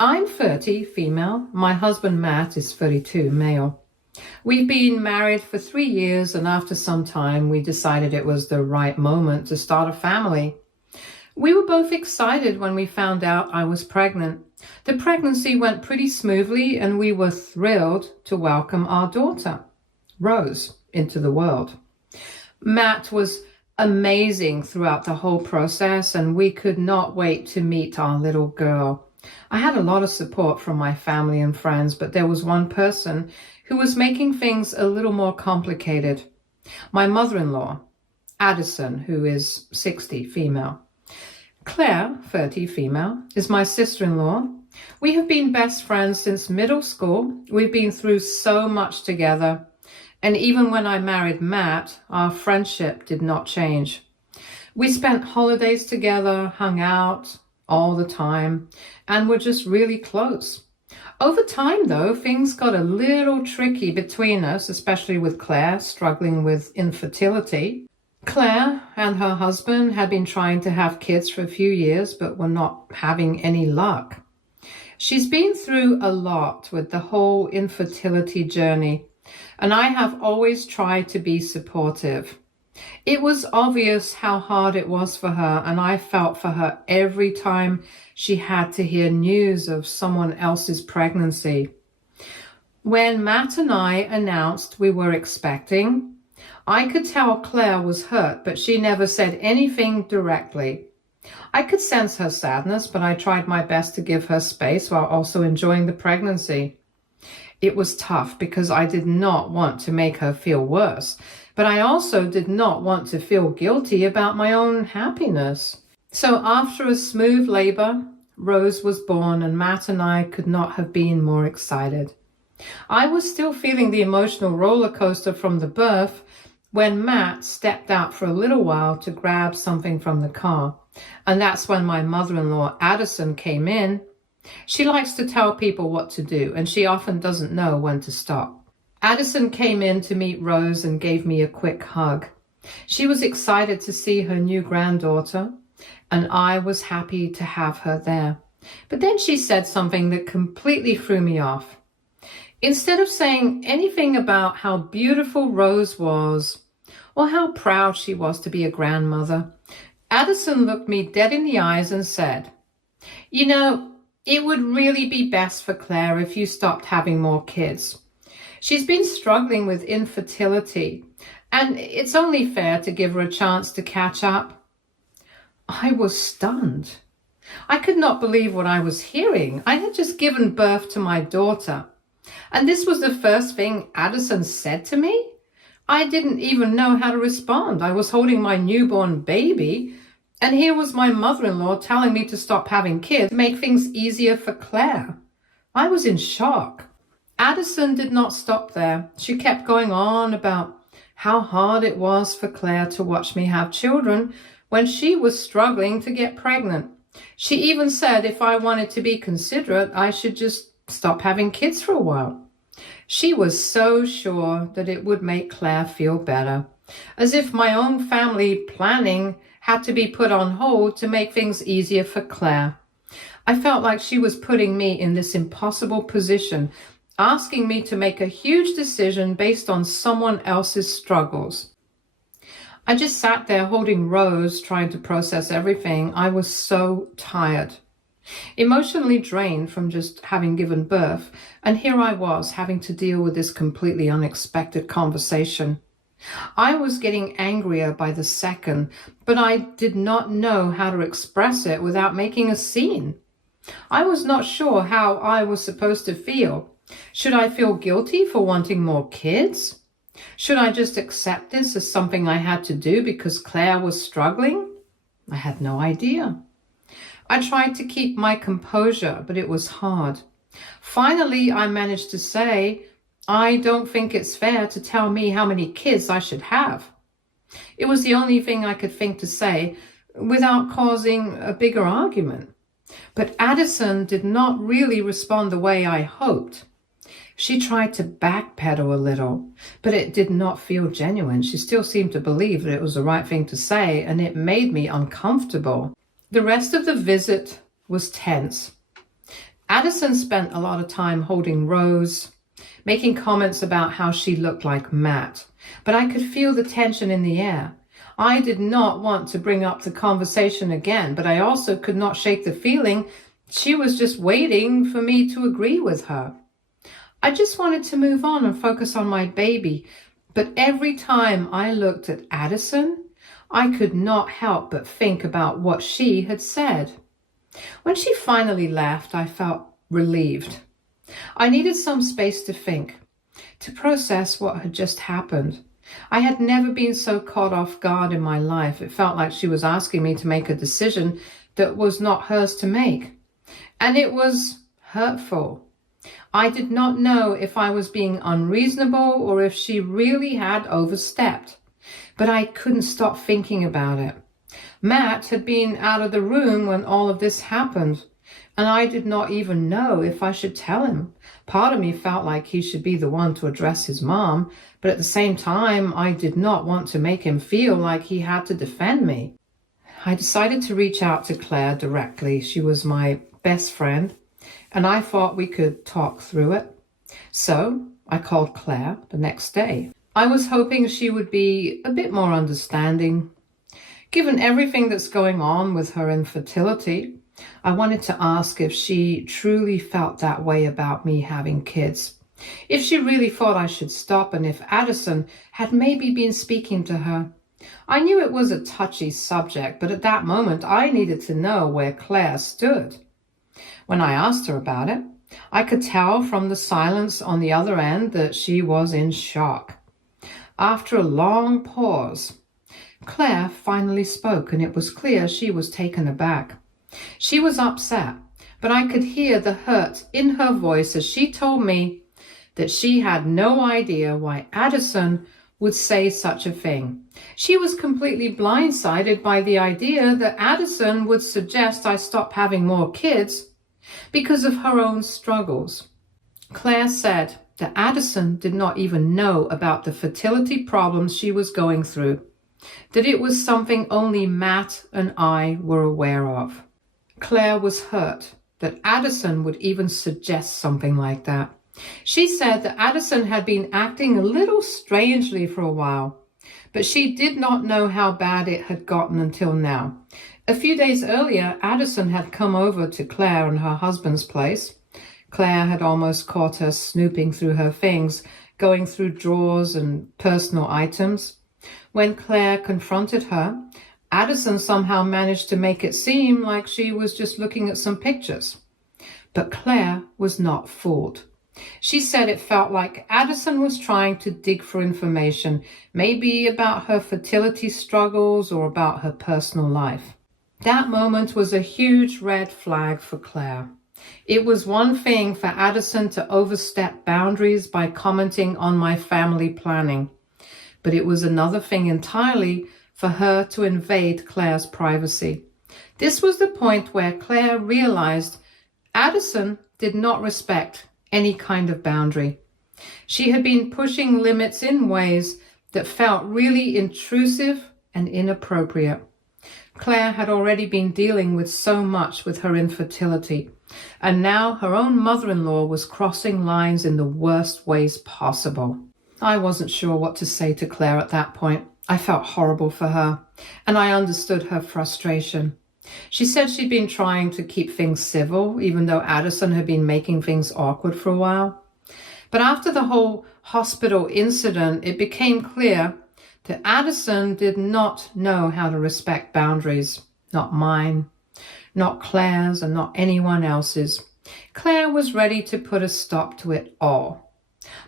I'm 30, female. My husband, Matt, is 32, male. We've been married for 3 years, and after some time, we decided it was the right moment to start a family. We were both excited when we found out I was pregnant. The pregnancy went pretty smoothly, and we were thrilled to welcome our daughter, Rose, into the world. Matt was amazing throughout the whole process, and we could not wait to meet our little girl. I had a lot of support from my family and friends, but there was one person who was making things a little more complicated. My mother-in-law, Addison, who is 60, female. Claire, 30, female, is my sister-in-law. We have been best friends since middle school. We've been through so much together. And even when I married Matt, our friendship did not change. We spent holidays together, hung out all the time, and were just really close. Over time, though, things got a little tricky between us, especially with Claire struggling with infertility. Claire and her husband had been trying to have kids for a few years, but were not having any luck. She's been through a lot with the whole infertility journey, and I have always tried to be supportive. It was obvious how hard it was for her, and I felt for her every time she had to hear news of someone else's pregnancy. When Matt and I announced we were expecting, I could tell Claire was hurt, but she never said anything directly. I could sense her sadness, but I tried my best to give her space while also enjoying the pregnancy. It was tough because I did not want to make her feel worse, but I also did not want to feel guilty about my own happiness. So after a smooth labor, Rose was born, and Matt and I could not have been more excited. I was still feeling the emotional roller coaster from the birth when Matt stepped out for a little while to grab something from the car. And that's when my mother-in-law, Addison, came in. She likes to tell people what to do, and she often doesn't know when to stop. Addison came in to meet Rose and gave me a quick hug. She was excited to see her new granddaughter, and I was happy to have her there. But then she said something that completely threw me off. Instead of saying anything about how beautiful Rose was or how proud she was to be a grandmother, Addison looked me dead in the eyes and said, "You know, it would really be best for Claire if you stopped having more kids. She's been struggling with infertility, and it's only fair to give her a chance to catch up." I was stunned. I could not believe what I was hearing. I had just given birth to my daughter, and this was the first thing Addison said to me? I didn't even know how to respond. I was holding my newborn baby, and here was my mother-in-law telling me to stop having kids to make things easier for Claire. I was in shock. Addison did not stop there. She kept going on about how hard it was for Claire to watch me have children when she was struggling to get pregnant. She even said if I wanted to be considerate, I should just stop having kids for a while. She was so sure that it would make Claire feel better, as if my own family planning had to be put on hold to make things easier for Claire. I felt like she was putting me in this impossible position, asking me to make a huge decision based on someone else's struggles. I just sat there holding Rose, trying to process everything. I was so tired, emotionally drained from just having given birth, and here I was having to deal with this completely unexpected conversation. I was getting angrier by the second, but I did not know how to express it without making a scene. I was not sure how I was supposed to feel. Should I feel guilty for wanting more kids? Should I just accept this as something I had to do because Claire was struggling? I had no idea. I tried to keep my composure, but it was hard. Finally, I managed to say, "I don't think it's fair to tell me how many kids I should have." It was the only thing I could think to say without causing a bigger argument. But Addison did not really respond the way I hoped. She tried to backpedal a little, but it did not feel genuine. She still seemed to believe that it was the right thing to say, and it made me uncomfortable. The rest of the visit was tense. Addison Addison spent a lot of time holding Rose, making comments about how she looked like Matt, but I could feel the tension in the air. I did not want to bring up the conversation again, but I also could not shake the feeling she was just waiting for me to agree with her. I just wanted to move on and focus on my baby, but every time I looked at Addison, I could not help but think about what she had said. When she finally left, I felt relieved. I needed some space to think, to process what had just happened. I had never been so caught off guard in my life. It felt like she was asking me to make a decision that was not hers to make. And it was hurtful. I did not know if I was being unreasonable or if she really had overstepped. But I couldn't stop thinking about it. Matt had been out of the room when all of this happened, and I did not even know if I should tell him. Part of me felt like he should be the one to address his mom, but at the same time, I did not want to make him feel like he had to defend me. I decided to reach out to Claire directly. She was my best friend, and I thought we could talk through it. So I called Claire the next day. I was hoping she would be a bit more understanding. Given everything that's going on with her infertility, I wanted to ask if she truly felt that way about me having kids. If she really thought I should stop, and if Addison had maybe been speaking to her. I knew it was a touchy subject, but at that moment I needed to know where Claire stood. When I asked her about it, I could tell from the silence on the other end that she was in shock. After a long pause, Claire finally spoke, and it was clear she was taken aback. She was upset, but I could hear the hurt in her voice as she told me that she had no idea why Addison would say such a thing. She was completely blindsided by the idea that Addison would suggest I stop having more kids because of her own struggles. Claire said that Addison did not even know about the fertility problems she was going through, that it was something only Matt and I were aware of. Claire was hurt that Addison would even suggest something like that. She said that Addison had been acting a little strangely for a while, but she did not know how bad it had gotten until now. A few days earlier, Addison had come over to Claire and her husband's place. Claire had almost caught her snooping through her things, going through drawers and personal items. When Claire confronted her, Addison somehow managed to make it seem like she was just looking at some pictures. But Claire was not fooled. She said it felt like Addison was trying to dig for information, maybe about her fertility struggles or about her personal life. That moment was a huge red flag for Claire. It was one thing for Addison to overstep boundaries by commenting on my family planning, but it was another thing entirely for her to invade Claire's privacy. This was the point where Claire realized Addison did not respect any kind of boundary. She had been pushing limits in ways that felt really intrusive and inappropriate. Claire had already been dealing with so much with her infertility, and now her own mother-in-law was crossing lines in the worst ways possible. I wasn't sure what to say to Claire at that point. I felt horrible for her, and I understood her frustration. She said she'd been trying to keep things civil, even though Addison had been making things awkward for a while. But after the whole hospital incident, it became clear that Addison did not know how to respect boundaries. Not mine, not Claire's, and not anyone else's. Claire was ready to put a stop to it all.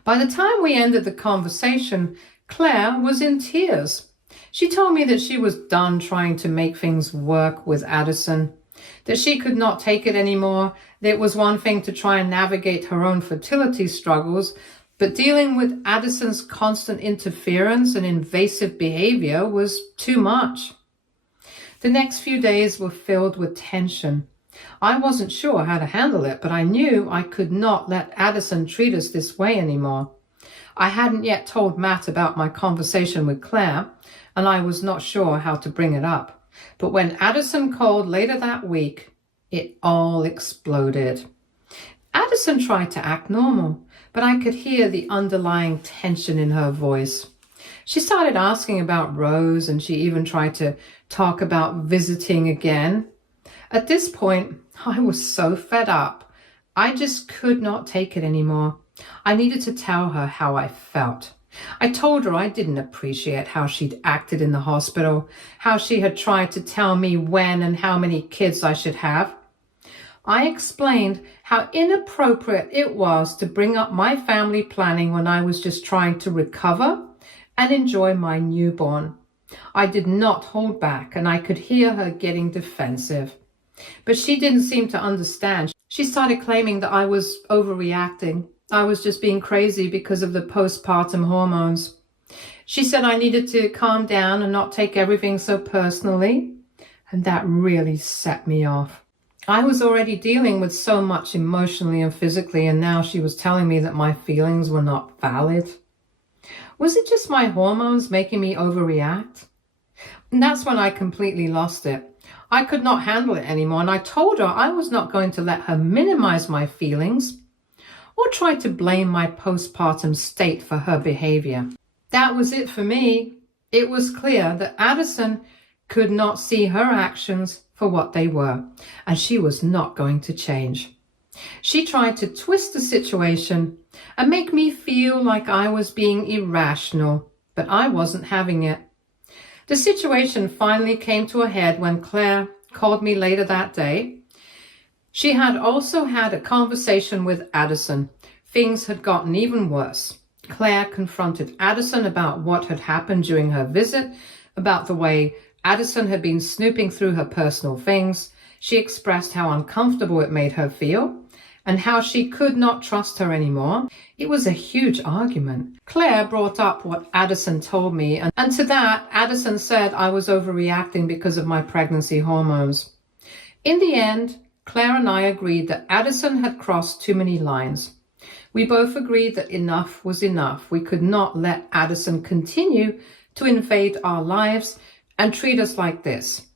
By the time we ended the conversation, Claire was in tears. She told me that she was done trying to make things work with Addison, that she could not take it anymore, that it was one thing to try and navigate her own fertility struggles, but dealing with Addison's constant interference and invasive behavior was too much. The next few days were filled with tension. I wasn't sure how to handle it, but I knew I could not let Addison treat us this way anymore. I hadn't yet told Matt about my conversation with Claire, and I was not sure how to bring it up. But when Addison called later that week, it all exploded. Addison tried to act normal, but I could hear the underlying tension in her voice. She started asking about Rose, and she even tried to talk about visiting again. At this point, I was so fed up. I just could not take it anymore. I needed to tell her how I felt. I told her I didn't appreciate how she'd acted in the hospital, how she had tried to tell me when and how many kids I should have. I explained how inappropriate it was to bring up my family planning when I was just trying to recover and enjoy my newborn. I did not hold back, and I could hear her getting defensive. But she didn't seem to understand. She started claiming that I was overreacting. I was just being crazy because of the postpartum hormones. She said I needed to calm down and not take everything so personally, and that really set me off. I was already dealing with so much emotionally and physically, and now she was telling me that my feelings were not valid. Was it just my hormones making me overreact? And that's when I completely lost it. I could not handle it anymore, and I told her I was not going to let her minimize my feelings or try to blame my postpartum state for her behavior. That was it for me. It was clear that Addison could not see her actions for what they were, and she was not going to change. She tried to twist the situation and make me feel like I was being irrational, but I wasn't having it. The situation finally came to a head when Claire called me later that day. She had also had a conversation with Addison. Things had gotten even worse. Claire confronted Addison about what had happened during her visit, about the way Addison had been snooping through her personal things. She expressed how uncomfortable it made her feel and how she could not trust her anymore. It was a huge argument. Claire brought up what Addison told me, and to that, Addison said I was overreacting because of my pregnancy hormones. In the end, Claire and I agreed that Addison had crossed too many lines. We both agreed that enough was enough. We could not let Addison continue to invade our lives and treat us like this.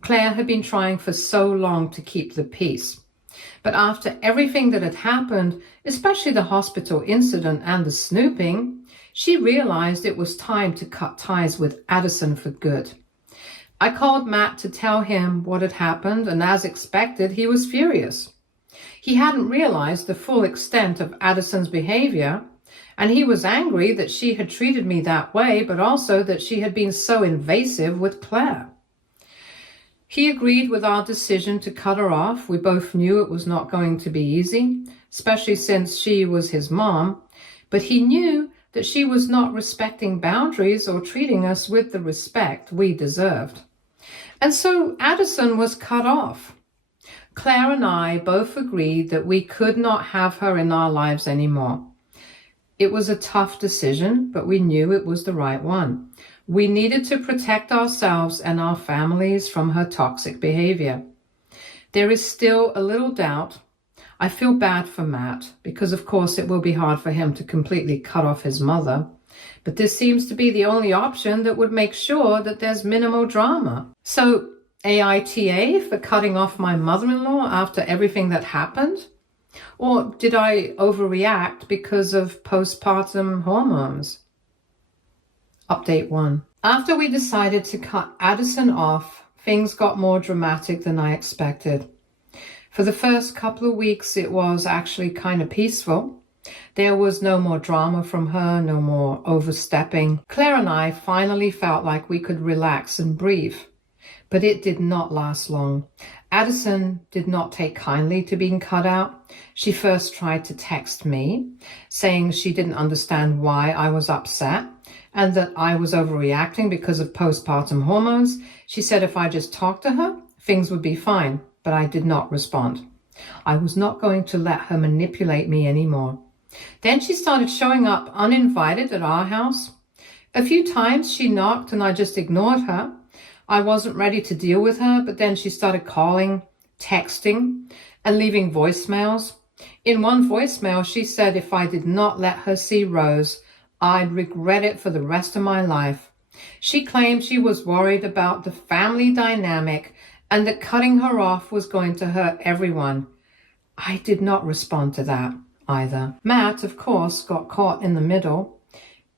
Claire had been trying for so long to keep the peace. But after everything that had happened, especially the hospital incident and the snooping, she realized it was time to cut ties with Addison for good. I called Matt to tell him what had happened, and as expected, he was furious. He hadn't realized the full extent of Addison's behavior, and he was angry that she had treated me that way, but also that she had been so invasive with Claire. He agreed with our decision to cut her off. We both knew it was not going to be easy, especially since she was his mom, but he knew that she was not respecting boundaries or treating us with the respect we deserved. And so Addison was cut off. Claire and I both agreed that we could not have her in our lives anymore. It was a tough decision, but we knew it was the right one. We needed to protect ourselves and our families from her toxic behavior. There is still a little doubt. I feel bad for Matt because, of course, it will be hard for him to completely cut off his mother. But this seems to be the only option that would make sure that there's minimal drama. So, aita for cutting off my mother-in-law after everything that happened? Or did I overreact because of postpartum hormones? Update 1. After we decided to cut Addison off, things got more dramatic than I expected. For the first couple of weeks, it was actually kind of peaceful. There was no more drama from her, no more overstepping. Claire and I finally felt like we could relax and breathe. But it did not last long. Addison did not take kindly to being cut out. She first tried to text me, saying she didn't understand why I was upset and that I was overreacting because of postpartum hormones. She said if I just talked to her, things would be fine, but I did not respond. I was not going to let her manipulate me anymore. Then she started showing up uninvited at our house. A few times she knocked and I just ignored her. I wasn't ready to deal with her, but then she started calling, texting, and leaving voicemails. In one voicemail, she said if I did not let her see Rose, I'd regret it for the rest of my life. She claimed she was worried about the family dynamic and that cutting her off was going to hurt everyone. I did not respond to that either. Matt, of course, got caught in the middle.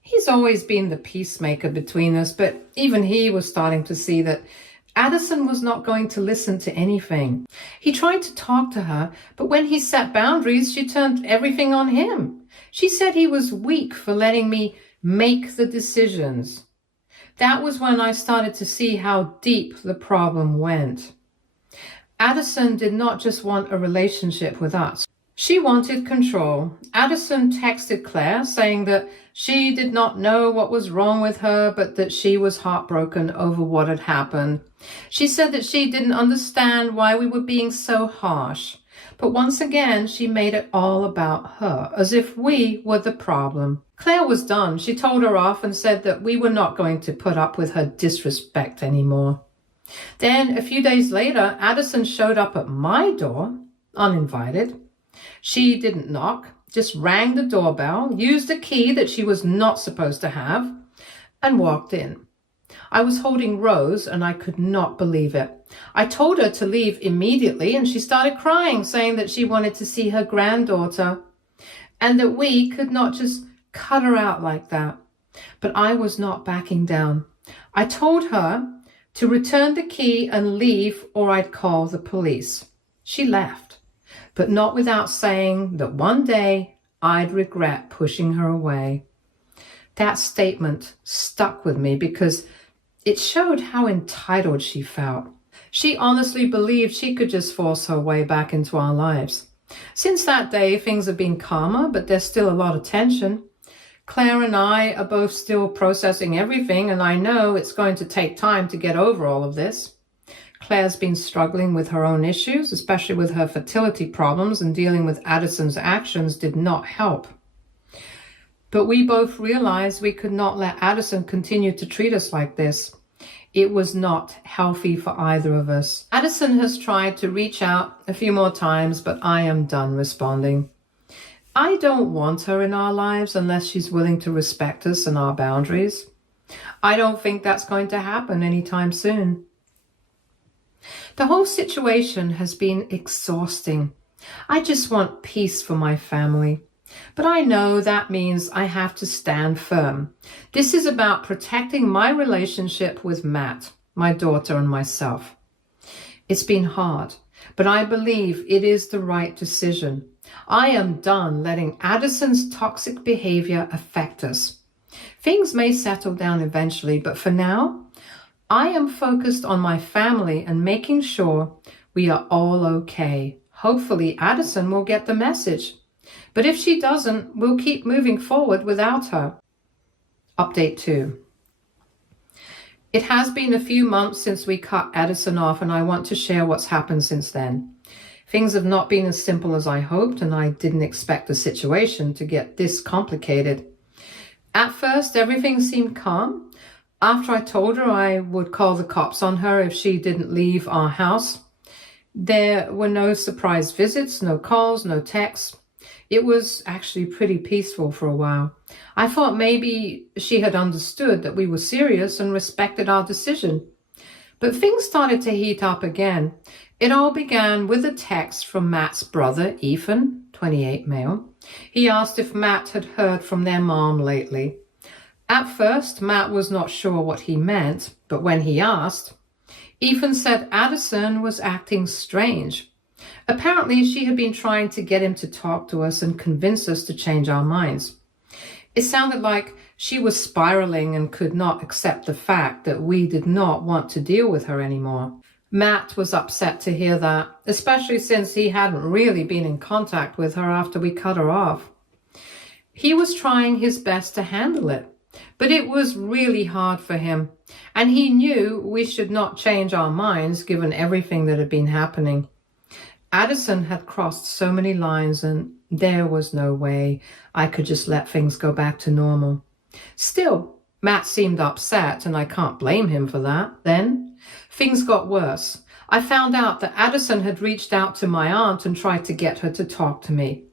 He's always been the peacemaker between us, but even he was starting to see that Addison was not going to listen to anything. He tried to talk to her, but when he set boundaries, she turned everything on him. She said he was weak for letting me make the decisions. That was when I started to see how deep the problem went. Addison did not just want a relationship with us. She wanted control. Addison texted Claire saying that she did not know what was wrong with her, but that she was heartbroken over what had happened. She said that she didn't understand why we were being so harsh. But once again, she made it all about her, as if we were the problem. Claire was done. She told her off and said that we were not going to put up with her disrespect anymore. Then, a few days later, Addison showed up at my door, uninvited. She didn't knock, just rang the doorbell, used a key that she was not supposed to have, and walked in. I was holding Rose, and I could not believe it. I told her to leave immediately, and she started crying, saying that she wanted to see her granddaughter, and that we could not just cut her out like that. But I was not backing down. I told her to return the key and leave, or I'd call the police. She left, but not without saying that one day I'd regret pushing her away. That statement stuck with me because it showed how entitled she felt. She honestly believed she could just force her way back into our lives. Since that day, things have been calmer, but there's still a lot of tension. Claire and I are both still processing everything, and I know it's going to take time to get over all of this. Claire's been struggling with her own issues, especially with her fertility problems, and dealing with Addison's actions did not help. But we both realized we could not let Addison continue to treat us like this. It was not healthy for either of us. Addison has tried to reach out a few more times, but I am done responding. I don't want her in our lives unless she's willing to respect us and our boundaries. I don't think that's going to happen anytime soon. The whole situation has been exhausting. I just want peace for my family. But I know that means I have to stand firm. This is about protecting my relationship with Matt, my daughter, and myself. It's been hard, but I believe it is the right decision. I am done letting Addison's toxic behavior affect us. Things may settle down eventually, but for now, I am focused on my family and making sure we are all okay. Hopefully, Addison will get the message. But if she doesn't, we'll keep moving forward without her. Update 2. It has been a few months since we cut Addison off, and I want to share what's happened since then. Things have not been as simple as I hoped, and I didn't expect the situation to get this complicated. At first, everything seemed calm. After I told her I would call the cops on her if she didn't leave our house, there were no surprise visits, no calls, no texts. It was actually pretty peaceful for a while. I thought maybe she had understood that we were serious and respected our decision. But things started to heat up again. It all began with a text from Matt's brother, Ethan, 28 male. He asked if Matt had heard from their mom lately. At first, Matt was not sure what he meant, but when he asked, Ethan said Addison was acting strange. Apparently, she had been trying to get him to talk to us and convince us to change our minds. It sounded like she was spiraling and could not accept the fact that we did not want to deal with her anymore. Matt was upset to hear that, especially since he hadn't really been in contact with her after we cut her off. He was trying his best to handle it, but it was really hard for him, and he knew we should not change our minds given everything that had been happening. Addison had crossed so many lines, and there was no way I could just let things go back to normal. Still, Matt seemed upset, and I can't blame him for that. Then, things got worse. I found out that Addison had reached out to my aunt and tried to get her to talk to me.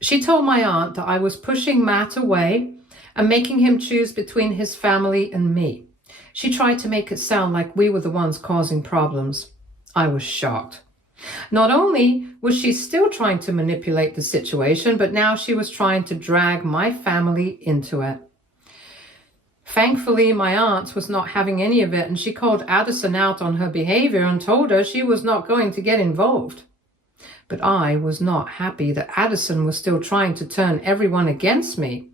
She told my aunt that I was pushing Matt away and making him choose between his family and me. She tried to make it sound like we were the ones causing problems. I was shocked. Not only was she still trying to manipulate the situation, but now she was trying to drag my family into it. Thankfully, my aunt was not having any of it, and she called Addison out on her behavior and told her she was not going to get involved. But I was not happy that Addison was still trying to turn everyone against me.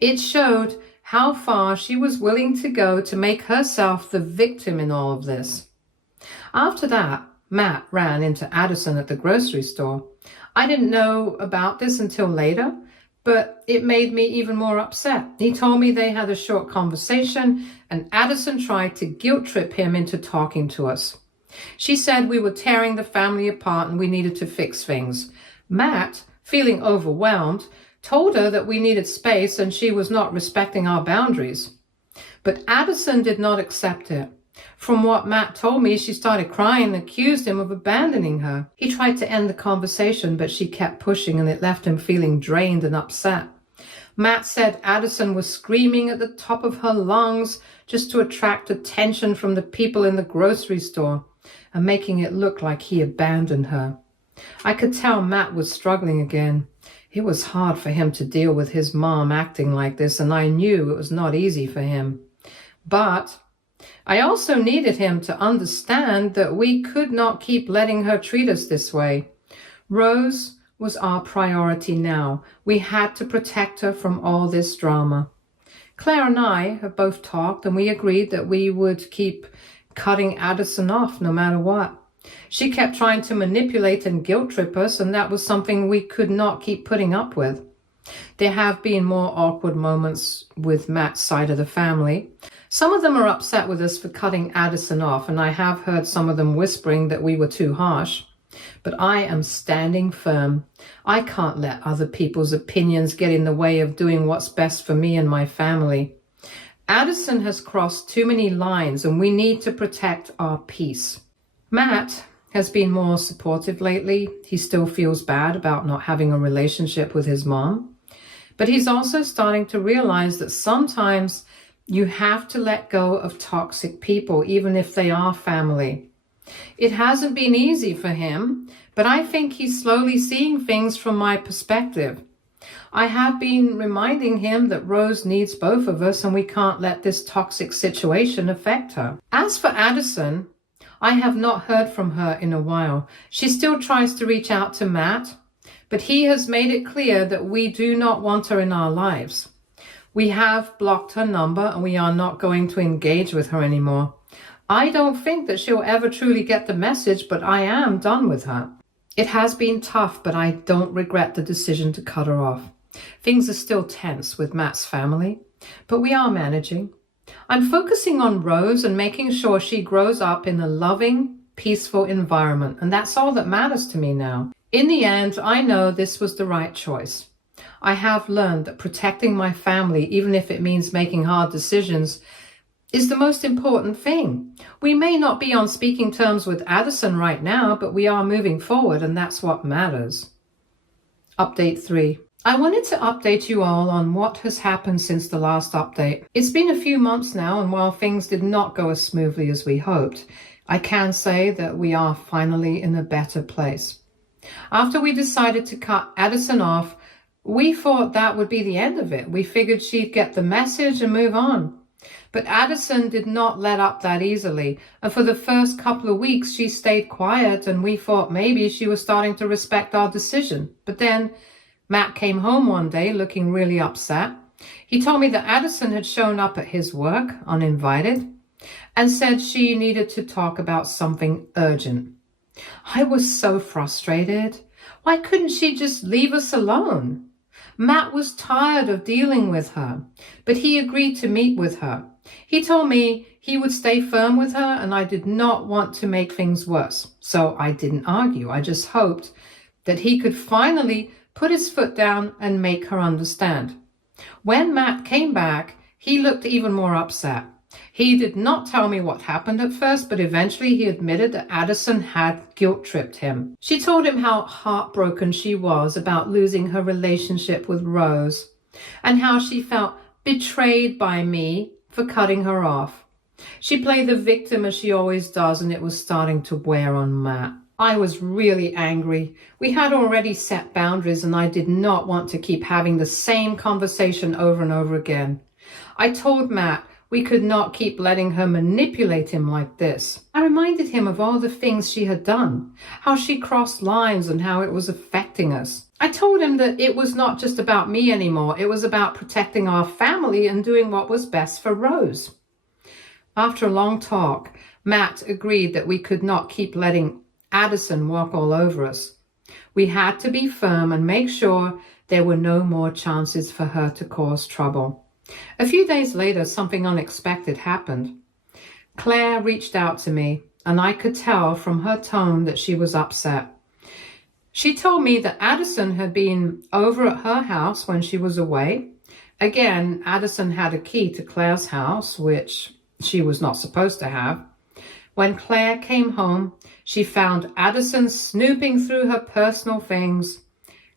It showed how far she was willing to go to make herself the victim in all of this. After that, Matt ran into Addison at the grocery store. I didn't know about this until later, but it made me even more upset. He told me they had a short conversation, and Addison tried to guilt trip him into talking to us. She said we were tearing the family apart and we needed to fix things. Matt, feeling overwhelmed, told her that we needed space and she was not respecting our boundaries. But Addison did not accept it. From what Matt told me, she started crying and accused him of abandoning her. He tried to end the conversation, but she kept pushing and it left him feeling drained and upset. Matt said Addison was screaming at the top of her lungs just to attract attention from the people in the grocery store and making it look like he abandoned her. I could tell Matt was struggling again. It was hard for him to deal with his mom acting like this, and I knew it was not easy for him. But I also needed him to understand that we could not keep letting her treat us this way. Rose was our priority now. We had to protect her from all this drama. Claire and I have both talked, and we agreed that we would keep cutting Addison off no matter what. She kept trying to manipulate and guilt trip us, and that was something we could not keep putting up with. There have been more awkward moments with Matt's side of the family. Some of them are upset with us for cutting Addison off, and I have heard some of them whispering that we were too harsh. But I am standing firm. I can't let other people's opinions get in the way of doing what's best for me and my family. Addison has crossed too many lines, and we need to protect our peace. Matt has been more supportive lately. He still feels bad about not having a relationship with his mom. But he's also starting to realize that sometimes you have to let go of toxic people, even if they are family. It hasn't been easy for him, but I think he's slowly seeing things from my perspective. I have been reminding him that Rose needs both of us and we can't let this toxic situation affect her. As for Addison, I have not heard from her in a while. She still tries to reach out to Matt, but he has made it clear that we do not want her in our lives. We have blocked her number and we are not going to engage with her anymore. I don't think that she'll ever truly get the message, but I am done with her. It has been tough, but I don't regret the decision to cut her off. Things are still tense with Matt's family, but we are managing. I'm focusing on Rose and making sure she grows up in a loving, peaceful environment, and that's all that matters to me now. In the end, I know this was the right choice. I have learned that protecting my family, even if it means making hard decisions, is the most important thing. We may not be on speaking terms with Addison right now, but we are moving forward, and that's what matters. Update 3. I wanted to update you all on what has happened since the last update. It's been a few months now, and while things did not go as smoothly as we hoped, I can say that we are finally in a better place. After we decided to cut Addison off, we thought that would be the end of it. We figured she'd get the message and move on. But Addison did not let up that easily, and for the first couple of weeks she stayed quiet, and we thought maybe she was starting to respect our decision. But then Matt came home one day looking really upset. He told me that Addison had shown up at his work uninvited and said she needed to talk about something urgent. I was so frustrated. Why couldn't she just leave us alone? Matt was tired of dealing with her, but he agreed to meet with her. He told me he would stay firm with her, and I did not want to make things worse. So I didn't argue. I just hoped that he could finally put his foot down and make her understand. When Matt came back, he looked even more upset. He did not tell me what happened at first, but eventually he admitted that Addison had guilt-tripped him. She told him how heartbroken she was about losing her relationship with Rose, and how she felt betrayed by me for cutting her off. She played the victim as she always does, and it was starting to wear on Matt. I was really angry. We had already set boundaries and I did not want to keep having the same conversation over and over again. I told Matt we could not keep letting her manipulate him like this. I reminded him of all the things she had done, how she crossed lines and how it was affecting us. I told him that it was not just about me anymore. It was about protecting our family and doing what was best for Rose. After a long talk, Matt agreed that we could not keep letting Addison walk all over us. We had to be firm and make sure there were no more chances for her to cause trouble. A few days later, something unexpected happened. Claire reached out to me, and I could tell from her tone that she was upset. She told me that Addison had been over at her house when she was away. Again, Addison had a key to Claire's house, which she was not supposed to have. When Claire came home, she found Addison snooping through her personal things.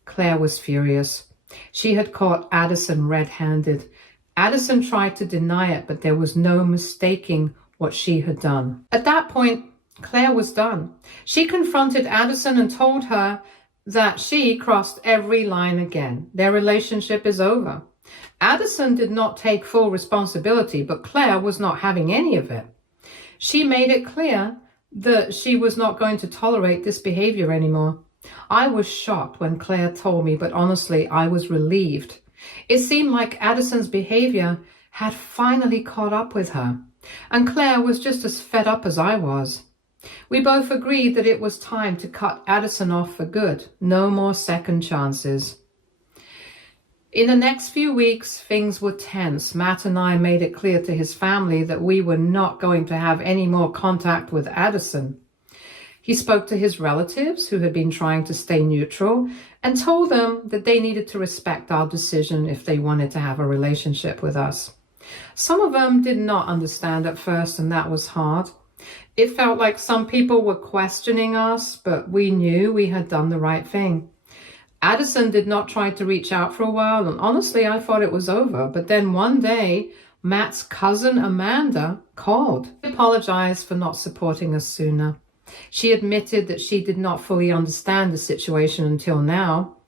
Claire was furious. She had caught Addison red-handed. Addison tried to deny it, but there was no mistaking what she had done. At that point, Claire was done. She confronted Addison and told her that she crossed every line again. Their relationship is over. Addison did not take full responsibility, but Claire was not having any of it. She made it clear that she was not going to tolerate this behavior anymore. I was shocked when Claire told me, but honestly, I was relieved. It seemed like Addison's behavior had finally caught up with her, and Claire was just as fed up as I was. We both agreed that it was time to cut Addison off for good. No more second chances. In the next few weeks, things were tense. Matt and I made it clear to his family that we were not going to have any more contact with Addison. He spoke to his relatives who had been trying to stay neutral and told them that they needed to respect our decision if they wanted to have a relationship with us. Some of them did not understand at first, and that was hard. It felt like some people were questioning us, but we knew we had done the right thing. Addison did not try to reach out for a while, and honestly, I thought it was over. But then one day, Matt's cousin Amanda called. She apologized for not supporting us sooner. She admitted that she did not fully understand the situation until now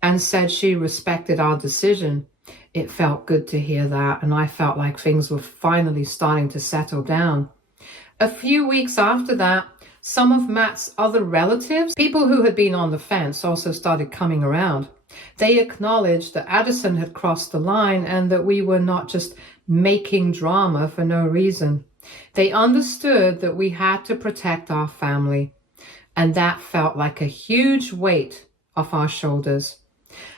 and said she respected our decision. It felt good to hear that, and I felt like things were finally starting to settle down. A few weeks after that, some of Matt's other relatives, people who had been on the fence, also started coming around. They acknowledged that Addison had crossed the line and that we were not just making drama for no reason. They understood that we had to protect our family, and that felt like a huge weight off our shoulders.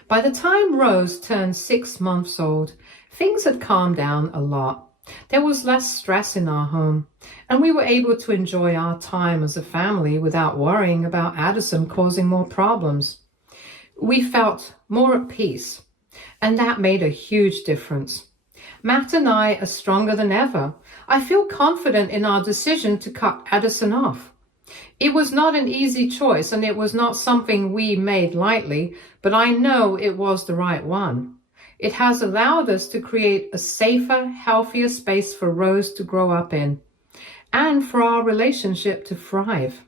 By the time Rose turned 6 months old, things had calmed down a lot. There was less stress in our home, and we were able to enjoy our time as a family without worrying about Addison causing more problems. We felt more at peace, and that made a huge difference. Matt and I are stronger than ever. I feel confident in our decision to cut Addison off. It was not an easy choice, and it was not something we made lightly, but I know it was the right one. It has allowed us to create a safer, healthier space for Rose to grow up in, and for our relationship to thrive.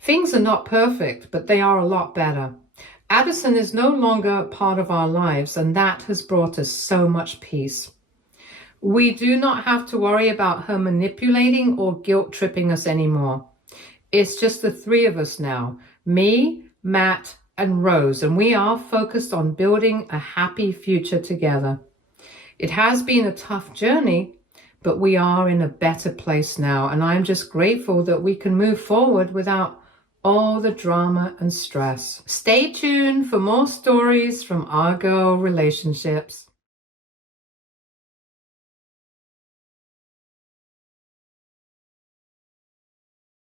Things are not perfect, but they are a lot better. Addison is no longer part of our lives, and that has brought us so much peace. We do not have to worry about her manipulating or guilt-tripping us anymore. It's just the three of us now, me, Matt, and Rose, and we are focused on building a happy future together. It has been a tough journey, but we are in a better place now, and I'm just grateful that we can move forward without all the drama and stress. Stay tuned for more stories from our girl relationships.